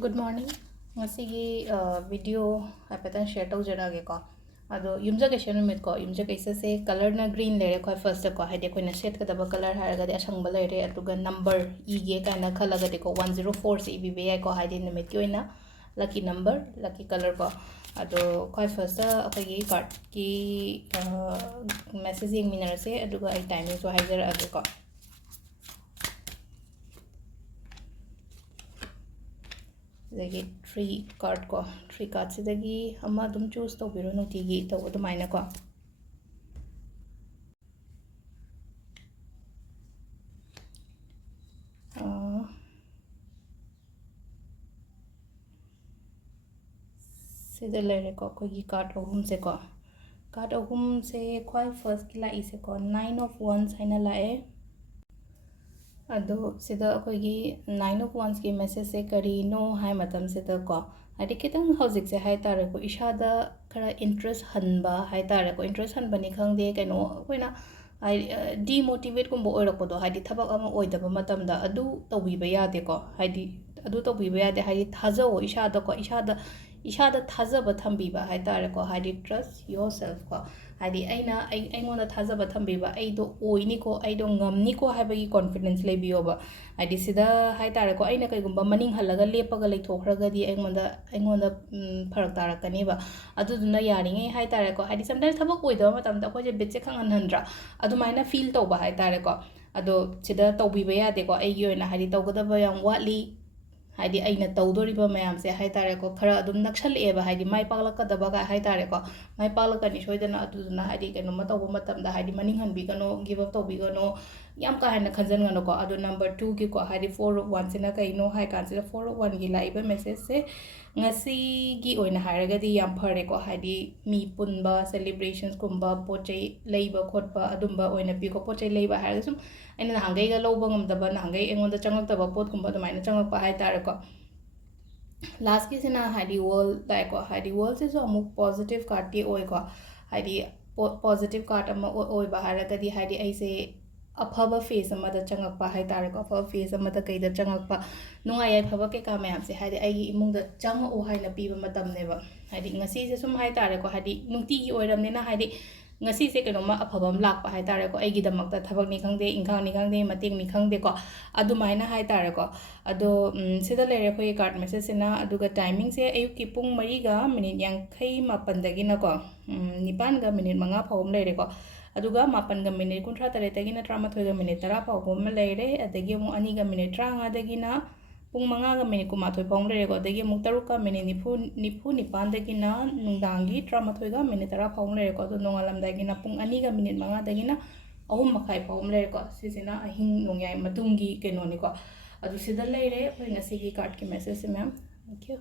Good morning. Ngasigi video hapetan share tawjaraage ko. Ado yumja ke share numit ko yumja ke se color na green lere ko first ko haide ko na set ka daba color haraga de asang balere atuga number ige kana khalaga de ko 104 se ibbi ko haide numit ki oina lucky number lucky color ko ado ko first apagi card ki messaging minara se aduga ai timing so haidara age ko Dagi 3 card ko 3 card se dagi ama dum choose to biro no tigi to do maina ko se de lere ko ko gi card ahum se ko card ahum se khoi first ki la ise ko 9 of wands haina la e ado sida akoigi 9 of wands ki message se kari no hai matam se da ko adi kitang hojik se hai tare ko ishada kara interest hanba hai tare ko interest hanba ni khangde kaino koina ai demotivate ko bo oirok do hadi thabak ama oidaba matam da adu tobiba yade ko hadi adu tobiba yade hadi thajo ishada ko ishada thajaba thambiba hai tare ko hadi trust yourself ko hadi aina aingona thajaba thambiba aido oini ko aido ngamni ko habagi confidence lebiyoba hadi sida hai tare ko aina kai gumba maning halaga lepaga leithokraga di aingonda pharak tarakani ba aduduna yaringe hai tare ko hadi sometimes thabak oidaba matam da ko je bitse khangan handra adumaina feel tawba hai tare ko ado sida tawbiba yade ko ai yoina hadi tawgadaba yang watli hadi aina tawdoriba mayam se hai tare ko khara adum nakshal eba hadi mai paglakadaba ka hai tare ko mai paglakani soidana aduduna hadi keno ma tawba matam da hadi maning hanbi kano give up tawbi kano yam ka hana khanjan ngano ko adu number 2 ki ko hadi 4 of 1 sina kai no hai kan sina 4 of 1 gi laiba message se ngasi gi oina haraga di yam phare ko hadi mi punba celebrations kumba pochai leiba khotba adumba oina pi ko pochai leiba haraga sum aina nahangai ga loba ngamdaba nahangai engonda changak pot kumba dumaina changak pa hai tare ko last ki sina hadi wall dai ko hadi wall se so amuk positive card ti oi ko hadi positive card ama oi ba haraga di hadi ai se afaba face amada changakpa hai tare ko afaba face amada kaida changakpa nungai ai phaba ke ka mayam se hadi ai imungda chang o hai na piba matam neba hadi ngasi se sum hai tare ko hadi nungti gi oiram ne na hadi ngasi se keno ma afabam lakpa hai tare ko ai gi damakta thabak ni khangde ingkhang ni khangde mating ni khangde ko adumaina hai tare ko ado sida lere khoi card message sina aduga timing se ayuk ki pung 3 ga minute 58 dagi na ko 9 ga minute 5 phawm lere ko aduga 8 ga minute 38 dagi na 13 ga minute 10 phawm lere adagi mu 2 ga minute 35 dagi na pung 5 ga minute 9 phawm lere ko adagi mu 3 ga minute 9 dagi na nungdangi 13 ga minute 10 phawm lere ko adu nongalam dagi na pung 2 ga minute 5 dagi na ahum makai phawm lere ko sisina ahing nongyai matungi kenoni ko adu sida lere ngasi gi card ki message ma'am thank you